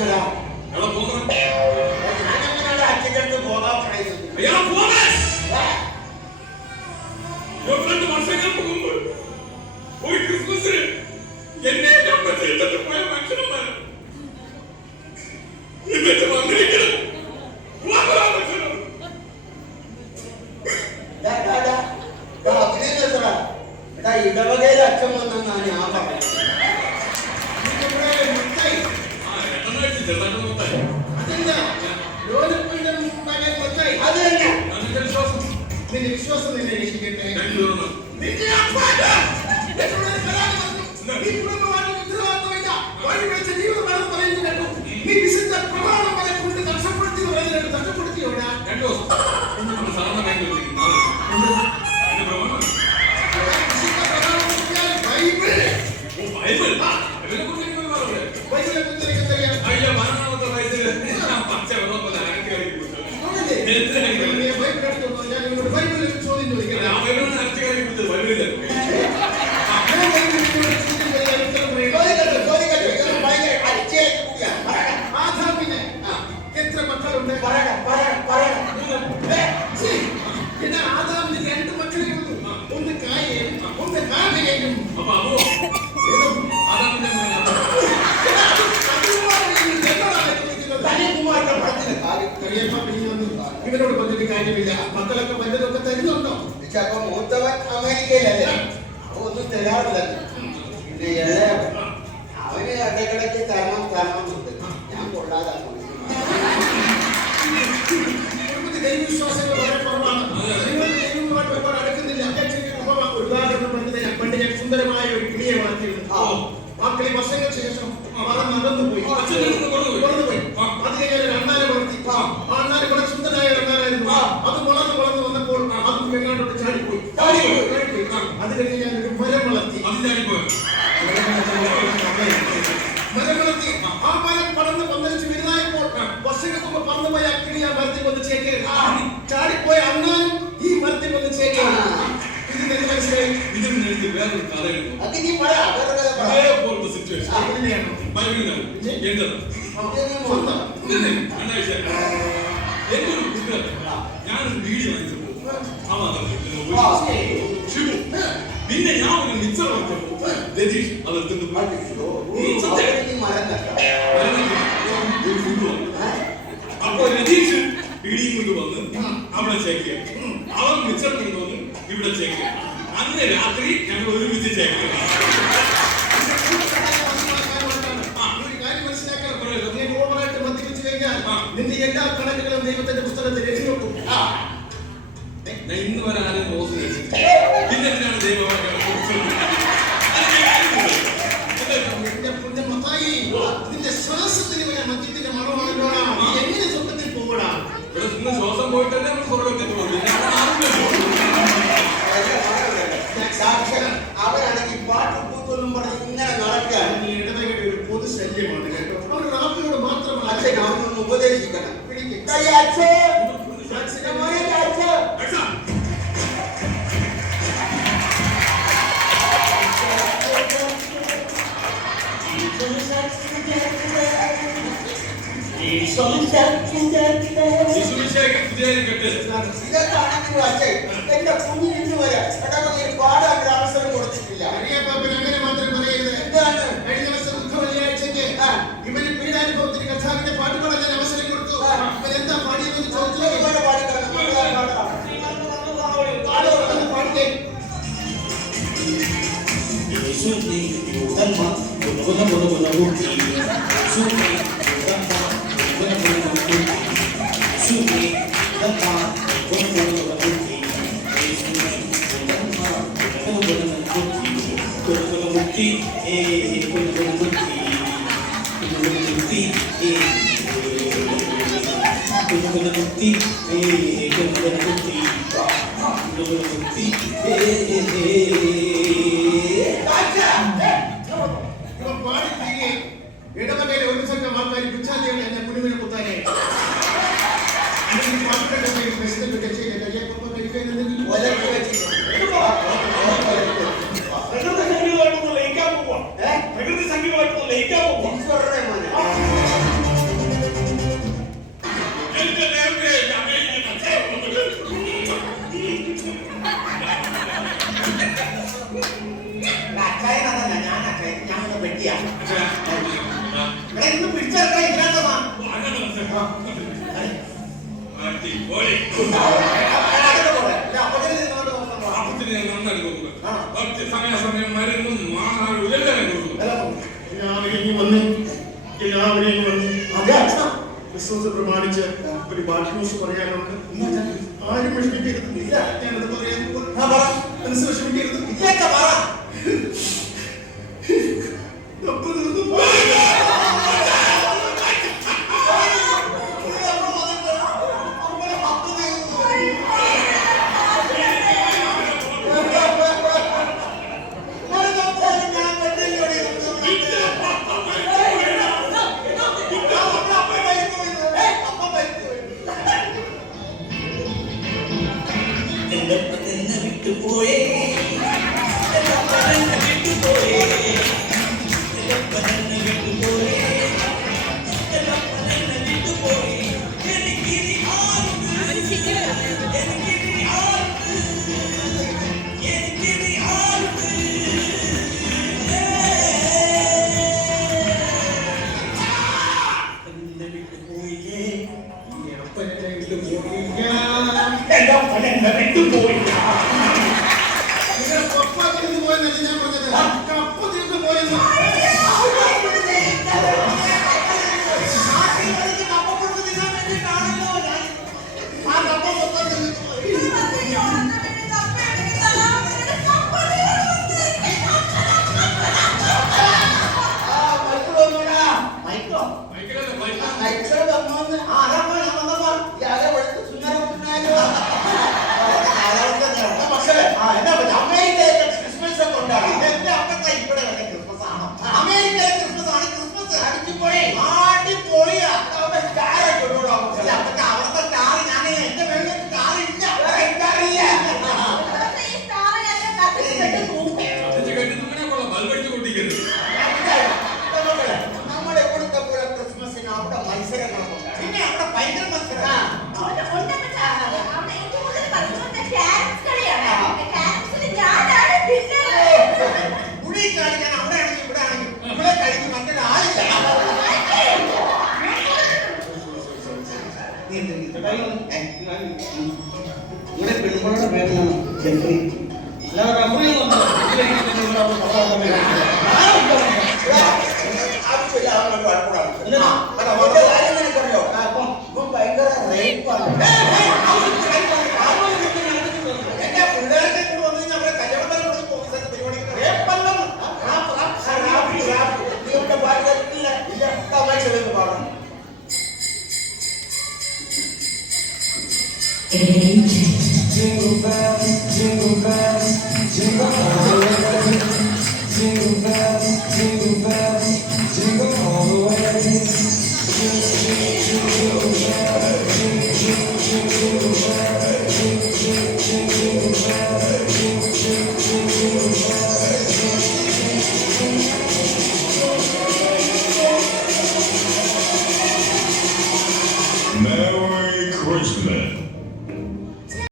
പറ്റുന്നടാ. ഞാനെങ്ങനെയാണ് അച്ഛൻ്റെ അടുത്ത് പോകാൻ വർഷങ്ങൾക്ക് മുമ്പ് ഒരു ക്രിസ്മസിന് എന്നെ ഇട്ടിട്ട് പോയ മനുഷ്യന്മാരാണ് എന്നിട്ട് വന്നിരിക്കുന്നത്. ഇടവകയിലെ അച്ഛൻ വന്നാണ് ഞാൻ പറഞ്ഞത്. നിന്റെ വിശ്വാസം നിന്നെ രക്ഷിക്കട്ടെ. നീ വിശുദ്ധ പ്രമാണം വരെ കൊണ്ട് തടസ്സപ്പെടുത്തി തടസ്സപ്പെടുത്തിയോടാ. എത്ര മക്കളുണ്ട്? ആദാമിന് 2 മക്കളെ ഉള്ളൂ. ഒന്ന് കായേനും ഒന്ന് ഹാബിലേനും. ഇവരോട് പറഞ്ഞിട്ട് കാര്യമില്ല. മക്കളൊക്കെ വല്ലതൊക്കെ തരുന്നുണ്ടോ? അപ്പൊ മൂത്തവൻ അമേരിക്കയിലല്ലേ, ഒന്നും തരാറില്ലല്ലോ. പിന്നെ ഇളയവൻ അവന് ഇടയ്ക്കിടയ്ക്ക് തരണമെന്നുണ്ട്. ഞാൻ കൊള്ളാതാണ്. ദൈവവിശ്വാസങ്ങൾ വളരെ കുറവാണ്. നിങ്ങൾ ദൈവവുമായിട്ട് ഒരുപാട് അടുക്കുന്നില്ല. ഉദാഹരണം പറഞ്ഞതിന് പണ്ട് ഞാൻ സുന്ദരമായ ഒരു കിളിയെ വളർത്തിയിരുന്നു. ആ കിളി വർഷങ്ങൾക്ക് ശേഷം നടന്നുപോയി. അത് കഴിഞ്ഞാൽ ഒരു അണ്ണാനെ വളർത്തി. ആ അണ്ണാനെ വളരെ സുന്ദരമായ ഒരു അണ്ണാനായിരുന്നു. അത് വളർന്ന് വന്നപ്പോൾ അത് എങ്ങാണ്ടോട്ട് ചാടിപ്പോയി. അത് കഴിഞ്ഞ് ഞാൻ ഒരു മരം വളർത്തി. ആ മരം പടർന്ന് പന്തലിച്ച് വലുതായപ്പോൾ വർഷങ്ങൾക്ക് മുമ്പ് പറന്നുപോയ ആ കിളി ആ മരത്തിൽ വന്ന് ചേക്കേറി. ചാടിപ്പോയ അണ്ണാനും ഈ മരത്തിൽ വന്ന് ചേക്കേറി. ഇത് മനസ്സിലായി. ഇതിന് വേറൊരു കഥയുണ്ട്. ഞാനൊരു വീഡിയോ ഷിബു, പിന്നെ ഞാൻ ഒരു മിച്ചർ വാങ്ങിച്ചപ്പോ രതീഷ് അതെടുത്തിട്ട് അപ്പൊ രതീഷ് പീടിയും കൊണ്ട് വന്ന് അവിടെ ചേക്ക് ചെയ്യാം. അവൻ മിച്ചർ കൊണ്ടുവന്ന് ഇവിടെ ചേക്ക് ചെയ്യാം. അന്ന് രാത്രി ഞങ്ങൾ ഒരുമിച്ച് ചേക്ക് ചെയ്യാം. നിന്റെ എല്ലാ കണക്കുകളും ദൈവത്തിന്റെ പുസ്തകത്തിൽ എഴുതി വെക്കും. ഇന്ന് വരെ ആരും റോസ് കഴിച്ചിട്ട് പിന്നെ എന്തിനാണ് ദൈവമായി നിന്റെ ശ്വാസത്തിന് വരെ മദ്യത്തിന്റെ മണമാണല്ലോ. എങ്ങനെ സ്വർഗത്തിൽ പോകടാ? ഇവിടെ നിന്ന് ശ്വാസം പോയിട്ട് തന്നെ നമ്മൾ സ്വർഗത്തിൽ പോകും. അവരാണെങ്കിൽ പാട്ടും കൂത്തൊന്നും പറഞ്ഞ് ഇങ്ങനെ നടക്കുകയാണ്. ഇടവകയുടെ ഒരു പൊതു ശല്യമാണ് കേട്ടോ. അവർ റാപ്പിനോട് മാത്രമാണ്. അച്ഛൻ അവനൊന്ന് ഉപദേശിക്കണം. ഇതൊക്കെയാണെങ്കിലും അച്ഛൻ എന്റെ കുഞ്ഞിന് വരെ ഇടവകയിൽ പാടാൻ ഒരു അവസരം കൊടുത്തിട്ടില്ല. അങ്ങനെ മാത്രം പറയരുത്. എന്താണ് കഴിഞ്ഞ ദിവസം വെള്ളിയാഴ്ചക്ക് ഇവന് പീഡാനുഭവത്തിന് കഥാവിന്റെ പാട്ട് പാടാൻ അവസരം കൊടുത്തു. ഇവൻ എന്താ പാടിയതെന്ന് ചോദിച്ചു. ഇടവകയിലെ ഒരു സംഘം ആൾക്കാർ പിച്ചാത്തിയാണ് എന്നെ കുടുംബിനെ കുത്താനേ. പ്രകൃതി സംഖ്യമായിട്ടൊന്നും ലയിക്കാൻ പോവാ. എന്റെ ദൈവമേ, ഞാൻ കഴിഞ്ഞ അച്ചായനല്ല, ഞാൻ അച്ചായൻ. ഞാൻ വെട്ടിയാ ഇന്ന് പിടിച്ചെടുക്കാൻ ഇല്ലാത്തതാ. അടിപൊളി. അപ്പത്തിന് ഞാൻ നന്നായിട്ട് കൊടുക്കും. കുറച്ച് സമയാസമയം മരുന്നും ആഹാരവും എല്ലാം കൊടുക്കും. എല്ലാവരെയും വന്ന് ക്രിസ്മസ് പ്രമാണിച്ച് ഒരു ഭാഷ പറയാനുണ്ട്. ആരും വിഷമിക്കരുത്. ഇല്ല, ഞാനത് പറയാൻ മനസ്സ് വിഷമിക്കരുത്. ഇതൊക്കെ പറ. പെണ്ണുങ്ങളുടെ പേരിലാണ് ജെഫ്രി. അല്ലാതെ റഫറി ഭയങ്കര റേപ്പാണ്. എന്റെ പിള്ളേരെ വന്നു നമ്മുടെ കല്യാണം പാടണം. Jingle bells, jingle bells, jingle all the way. Jingle bells, jingle bells, jingle all the way. Jingle, jingle, jingle bells, jingle, jingle, jingle.